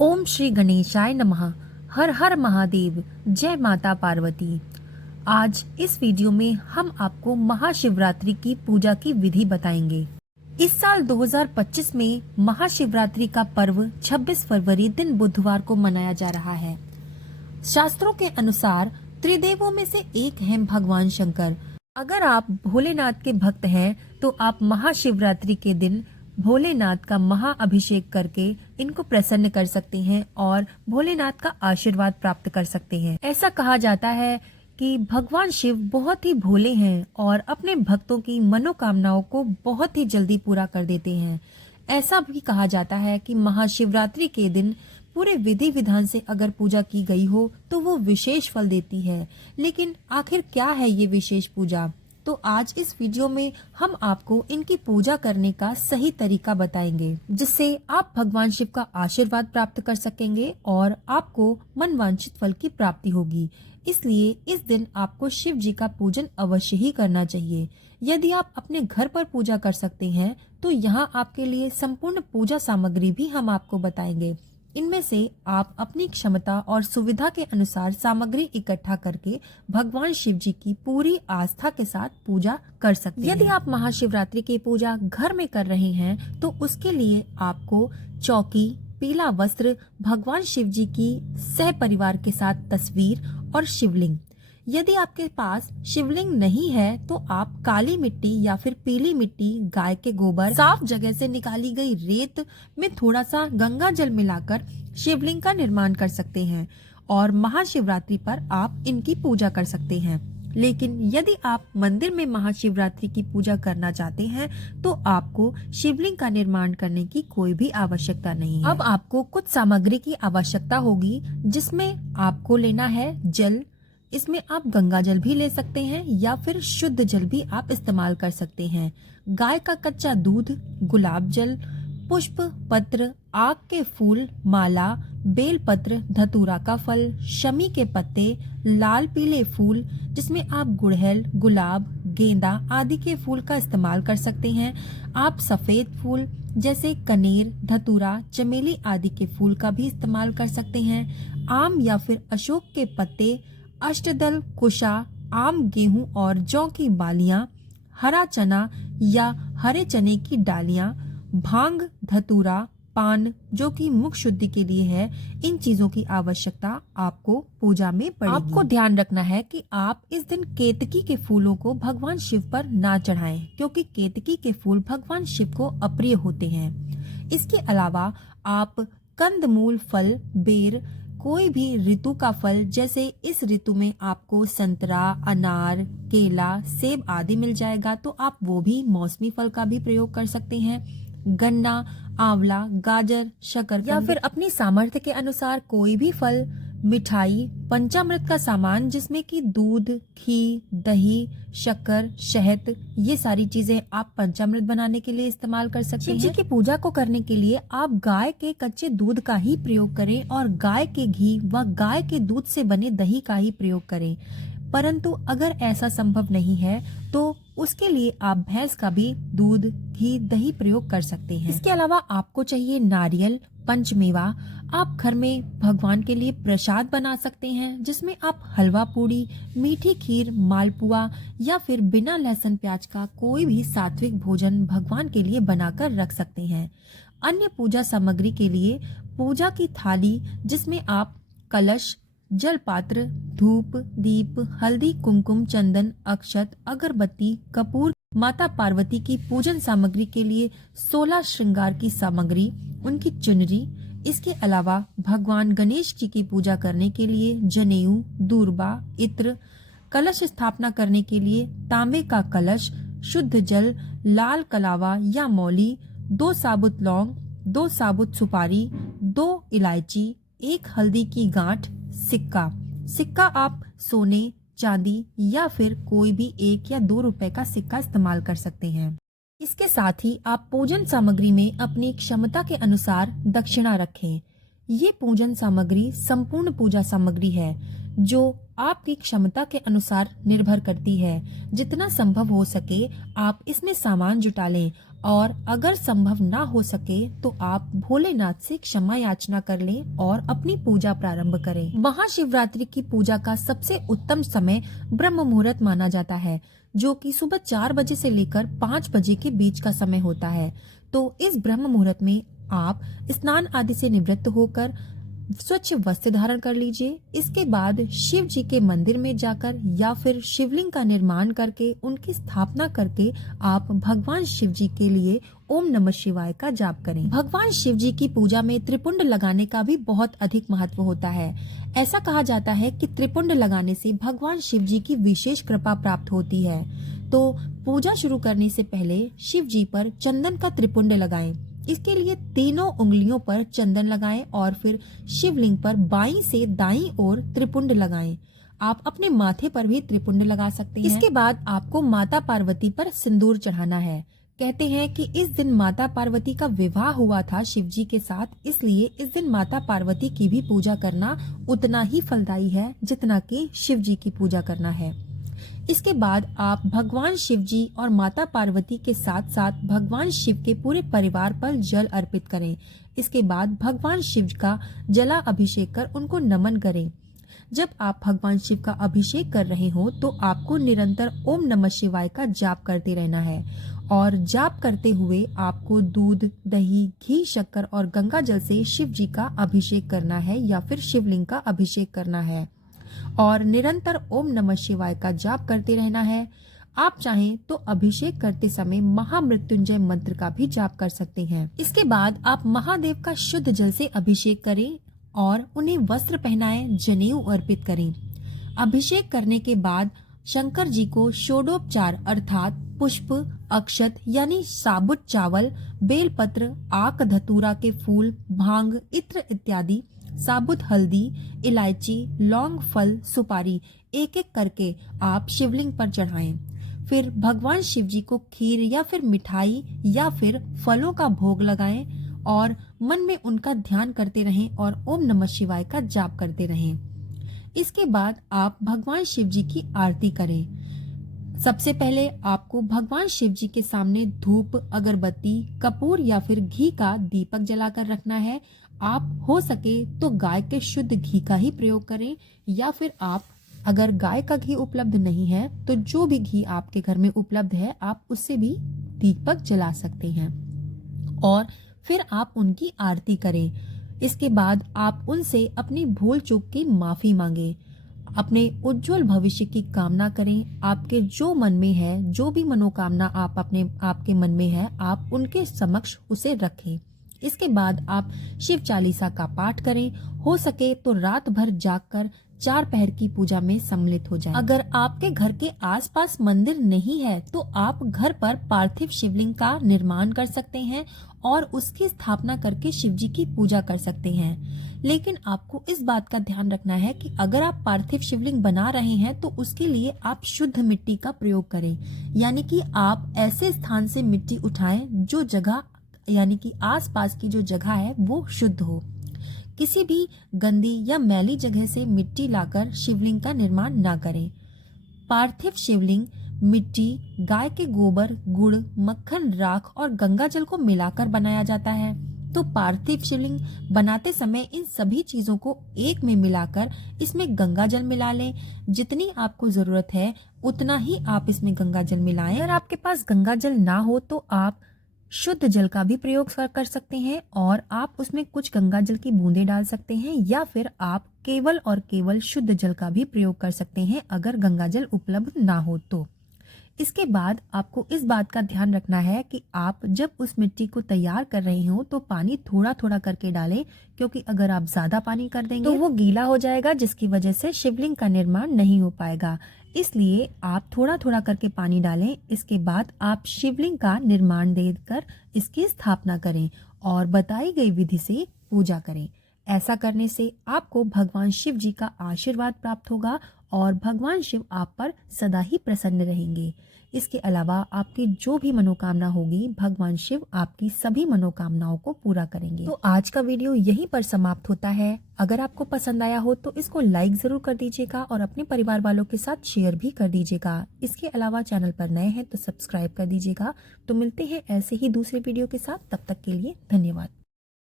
ओम श्री गणेशाय नमः। हर हर महादेव। जय माता पार्वती। आज इस वीडियो में हम आपको महाशिवरात्रि की पूजा की विधि बताएंगे। इस साल 2025 में महाशिवरात्रि का पर्व 26 फरवरी दिन बुधवार को मनाया जा रहा है। शास्त्रों के अनुसार त्रिदेवों में से एक हैं भगवान शंकर। अगर आप भोलेनाथ के भक्त हैं तो आप महाशिवरात्रि के दिन भोलेनाथ का महाअभिषेक करके इनको प्रसन्न कर सकते हैं और भोलेनाथ का आशीर्वाद प्राप्त कर सकते हैं। ऐसा कहा जाता है कि भगवान शिव बहुत ही भोले हैं और अपने भक्तों की मनोकामनाओं को बहुत ही जल्दी पूरा कर देते हैं। ऐसा भी कहा जाता है कि महाशिवरात्रि के दिन पूरे विधि विधान से अगर पूजा की गई हो तो वो विशेष फल देती है। लेकिन आखिर क्या है ये विशेष पूजा? तो आज इस वीडियो में हम आपको इनकी पूजा करने का सही तरीका बताएंगे, जिससे आप भगवान शिव का आशीर्वाद प्राप्त कर सकेंगे और आपको मनवांछित फल की प्राप्ति होगी। इसलिए इस दिन आपको शिव जी का पूजन अवश्य ही करना चाहिए। यदि आप अपने घर पर पूजा कर सकते हैं तो यहाँ आपके लिए संपूर्ण पूजा सामग्री भी हम आपको बताएंगे। इनमें से आप अपनी क्षमता और सुविधा के अनुसार सामग्री इकट्ठा करके भगवान शिव जी की पूरी आस्था के साथ पूजा कर सकते हैं। यदि आप महाशिवरात्रि की पूजा घर में कर रहे हैं तो उसके लिए आपको चौकी, पीला वस्त्र, भगवान शिव जी की सह परिवार के साथ तस्वीर और शिवलिंग। यदि आपके पास शिवलिंग नहीं है तो आप काली मिट्टी या फिर पीली मिट्टी, गाय के गोबर, साफ जगह से निकाली गई रेत में थोड़ा सा गंगा जल मिलाकर शिवलिंग का निर्माण कर सकते हैं और महाशिवरात्रि पर आप इनकी पूजा कर सकते हैं। लेकिन यदि आप मंदिर में महाशिवरात्रि की पूजा करना चाहते हैं तो आपको शिवलिंग का निर्माण करने की कोई भी आवश्यकता नहीं है। अब आपको कुछ सामग्री की आवश्यकता होगी, जिसमें आपको लेना है जल। इसमें आप गंगा जल भी ले सकते हैं या फिर शुद्ध जल भी आप इस्तेमाल कर सकते हैं। गाय का कच्चा दूध, गुलाब जल, पुष्प पत्र, आक के फूल, माला, बेल पत्र, धतूरा का फल, शमी के पत्ते, लाल पीले फूल जिसमें आप गुड़हल, गुलाब, गेंदा आदि के फूल का इस्तेमाल कर सकते हैं। आप सफेद फूल जैसे कनेर, धतूरा, चमेली आदि के फूल का भी इस्तेमाल कर सकते हैं। आम या फिर अशोक के पत्ते, अष्टदल, कुशा, आम, गेहूं और जौ की बालियां, हरा चना या हरे चने की डालियां, भांग, धतूरा, पान जो कि मुख शुद्धि के लिए है। इन चीजों की आवश्यकता आपको पूजा में पड़ेगी। आपको ध्यान रखना है कि आप इस दिन केतकी के फूलों को भगवान शिव पर ना चढ़ाएं, क्योंकि केतकी के फूल भगवान शिव को अप्रिय होते हैं। इसके अलावा आप कंदमूल फल, बेर, कोई भी ऋतु का फल, जैसे इस ऋतु में आपको संतरा, अनार, केला, सेब आदि मिल जाएगा तो आप वो भी मौसमी फल का भी प्रयोग कर सकते हैं। गन्ना, आंवला, गाजर, शकरकंद या फिर अपनी सामर्थ्य के अनुसार कोई भी फल, मिठाई, पंचामृत का सामान जिसमें कि दूध, घी, दही, शक्कर, शहद, ये सारी चीजें आप पंचामृत बनाने के लिए इस्तेमाल कर सकते हैं। शिव जी की पूजा को करने के लिए आप गाय के कच्चे दूध का ही प्रयोग करें और गाय के घी व गाय के दूध से बने दही का ही प्रयोग करें। परंतु अगर ऐसा संभव नहीं है तो उसके लिए आप भैंस का भी दूध, घी, दही प्रयोग कर सकते हैं। इसके अलावा आपको चाहिए नारियल, पंचमेवा। आप घर में भगवान के लिए प्रसाद बना सकते हैं, जिसमें आप हलवा पूड़ी, मीठी खीर, मालपुआ या फिर बिना लहसुन प्याज का कोई भी सात्विक भोजन भगवान के लिए बनाकर रख सकते हैं। अन्य पूजा सामग्री के लिए पूजा की थाली, जिसमें आप कलश, जल पात्र, धूप, दीप, हल्दी, कुमकुम, चंदन, अक्षत, अगरबत्ती, कपूर, माता पार्वती की पूजन सामग्री के लिए 16 श्रृंगार की सामग्री, उनकी चुनरी। इसके अलावा भगवान गणेश जी की पूजा करने के लिए जनेऊ, दूर्बा, इत्र, कलश स्थापना करने के लिए तांबे का कलश, शुद्ध जल, लाल कलावा या मौली, 2 साबुत लौंग, 2 साबुत सुपारी, 2 इलायची, 1 हल्दी की गांठ, सिक्का आप सोने, चांदी या फिर कोई भी 1 या 2 रुपए का सिक्का इस्तेमाल कर सकते हैं। इसके साथ ही आप पूजन सामग्री में अपनी क्षमता के अनुसार दक्षिणा रखें। ये पूजन सामग्री संपूर्ण पूजा सामग्री है जो आपकी क्षमता के अनुसार निर्भर करती है। जितना संभव हो सके आप इसमें सामान जुटा लें और अगर संभव ना हो सके तो आप भोलेनाथ से क्षमा याचना कर लें और अपनी पूजा प्रारंभ करें। महाशिवरात्रि की पूजा का सबसे उत्तम समय ब्रह्म मुहूर्त माना जाता है, जो कि सुबह 4 बजे से लेकर 5 बजे के बीच का समय होता है। तो इस ब्रह्म मुहूर्त में आप स्नान आदि से निवृत्त होकर स्वच्छ वस्त्र धारण कर लीजिए। इसके बाद शिव जी के मंदिर में जाकर या फिर शिवलिंग का निर्माण करके उनकी स्थापना करके आप भगवान शिव जी के लिए ओम नमः शिवाय का जाप करें। भगवान शिव जी की पूजा में त्रिपुंड लगाने का भी बहुत अधिक महत्व होता है। ऐसा कहा जाता है कि त्रिपुंड लगाने से भगवान शिव जी की विशेष कृपा प्राप्त होती है। तो पूजा शुरू करने से पहले शिव जी पर चंदन का त्रिपुंड लगाएं। इसके लिए तीनों उंगलियों पर चंदन लगाएं और फिर शिवलिंग पर बाईं से दाईं ओर त्रिपुंड लगाएं। आप अपने माथे पर भी त्रिपुंड लगा सकते हैं। इसके बाद आपको माता पार्वती पर सिंदूर चढ़ाना है। कहते हैं कि इस दिन माता पार्वती का विवाह हुआ था शिव जी के साथ, इसलिए इस दिन माता पार्वती की भी पूजा करना उतना ही फलदायी है जितना कि शिव जी की पूजा करना है। इसके बाद आप भगवान शिव जी और माता पार्वती के साथ साथ भगवान शिव के पूरे परिवार पर जल अर्पित करें। इसके बाद भगवान शिव का जला अभिषेक कर उनको नमन करें। जब आप भगवान शिव का अभिषेक कर रहे हो तो आपको निरंतर ओम नमः शिवाय का जाप करते रहना है और जाप करते हुए आपको दूध, दही, घी, शक्कर और गंगा जल से शिव जी का अभिषेक करना है या फिर शिवलिंग का अभिषेक करना है और निरंतर ओम नमः शिवाय का जाप करते रहना है। आप चाहें तो अभिषेक करते समय महामृत्युंजय मंत्र का भी जाप कर सकते हैं। इसके बाद आप महादेव का शुद्ध जल से अभिषेक करें और उन्हें वस्त्र पहनाएं, जनेऊ अर्पित करें। अभिषेक करने के बाद शंकर जी को षोडोपचार अर्थात पुष्प, अक्षत यानी साबुत चावल, बेलपत्र, आक धतूरा के फूल, भांग, इत्र इत्यादि, साबुत हल्दी, इलायची, लौंग, फल, सुपारी एक एक करके आप शिवलिंग पर चढ़ाएं। फिर भगवान शिव जी को खीर या फिर मिठाई या फिर फलों का भोग लगाएं और मन में उनका ध्यान करते रहें और ओम नमः शिवाय का जाप करते रहें। इसके बाद आप भगवान शिव जी की आरती करें। सबसे पहले आपको भगवान शिव जी के सामने धूप, अगरबत्ती, कपूर या फिर घी का दीपक जलाकर रखना है। आप हो सके तो गाय के शुद्ध घी का ही प्रयोग करें या फिर आप अगर गाय का घी उपलब्ध नहीं है तो जो भी घी आपके घर में उपलब्ध है आप उससे भी दीपक जला सकते हैं और फिर आप उनकी आरती करें। इसके बाद आप उनसे अपनी भूल चूक की माफी मांगे, अपने उज्जवल भविष्य की कामना करें। आपके जो मन में है, जो भी मनोकामना आपके मन में है, आप उनके समक्ष उसे रखें। इसके बाद आप शिव चालीसा का पाठ करें। हो सके तो रात भर जागकर 4 पहर की पूजा में सम्मिलित हो जाएं। अगर आपके घर के आसपास मंदिर नहीं है तो आप घर पर पार्थिव शिवलिंग का निर्माण कर सकते हैं और उसकी स्थापना करके शिव जी की पूजा कर सकते हैं। लेकिन आपको इस बात का ध्यान रखना है कि अगर आप पार्थिव शिवलिंग बना रहे हैं तो उसके लिए आप शुद्ध मिट्टी का प्रयोग करें, यानी कि आप ऐसे स्थान से मिट्टी उठाएं जो जगह यानी कि आसपास की जो जगह है वो शुद्ध हो। किसी भी गंदी या मैली जगह से मिट्टी लाकर शिवलिंग का निर्माण ना करें। पार्थिव शिवलिंग मिट्टी, गाय के गोबर, गुड़, मक्खन, राख और गंगा जल को मिलाकर बनाया जाता है। तो पार्थिव शिवलिंग बनाते समय इन सभी चीजों को एक में मिलाकर इसमें गंगा जल मिला लें। जितनी आपको जरूरत है उतना ही आप इसमें गंगा जल मिलाएं। अगर आपके पास गंगा जल ना हो तो आप शुद्ध जल का भी प्रयोग कर सकते हैं और आप उसमें कुछ गंगा जल की बूंदें डाल सकते हैं या फिर आप केवल और केवल शुद्ध जल का भी प्रयोग कर सकते हैं अगर गंगा जल उपलब्ध ना हो तो। इसके बाद आपको इस बात का ध्यान रखना है कि आप जब उस मिट्टी को तैयार कर रहे हो तो पानी थोड़ा थोड़ा करके डालें, क्योंकि अगर आप ज्यादा पानी कर देंगे तो वो गीला हो जाएगा, जिसकी वजह से शिवलिंग का निर्माण नहीं हो पाएगा। इसलिए आप थोड़ा थोड़ा करके पानी डालें। इसके बाद आप शिवलिंग का निर्माण देकर इसकी स्थापना करें और बताई गई विधि से पूजा करें। ऐसा करने से आपको भगवान शिव जी का आशीर्वाद प्राप्त होगा और भगवान शिव आप पर सदा ही प्रसन्न रहेंगे। इसके अलावा आपकी जो भी मनोकामना होगी भगवान शिव आपकी सभी मनोकामनाओं को पूरा करेंगे। तो आज का वीडियो यहीं पर समाप्त होता है। अगर आपको पसंद आया हो तो इसको लाइक जरूर कर दीजिएगा और अपने परिवार वालों के साथ शेयर भी कर दीजिएगा। इसके अलावा चैनल पर नए हैं तो सब्सक्राइब कर दीजिएगा। तो मिलते हैं ऐसे ही दूसरे वीडियो के साथ, तब तक के लिए धन्यवाद।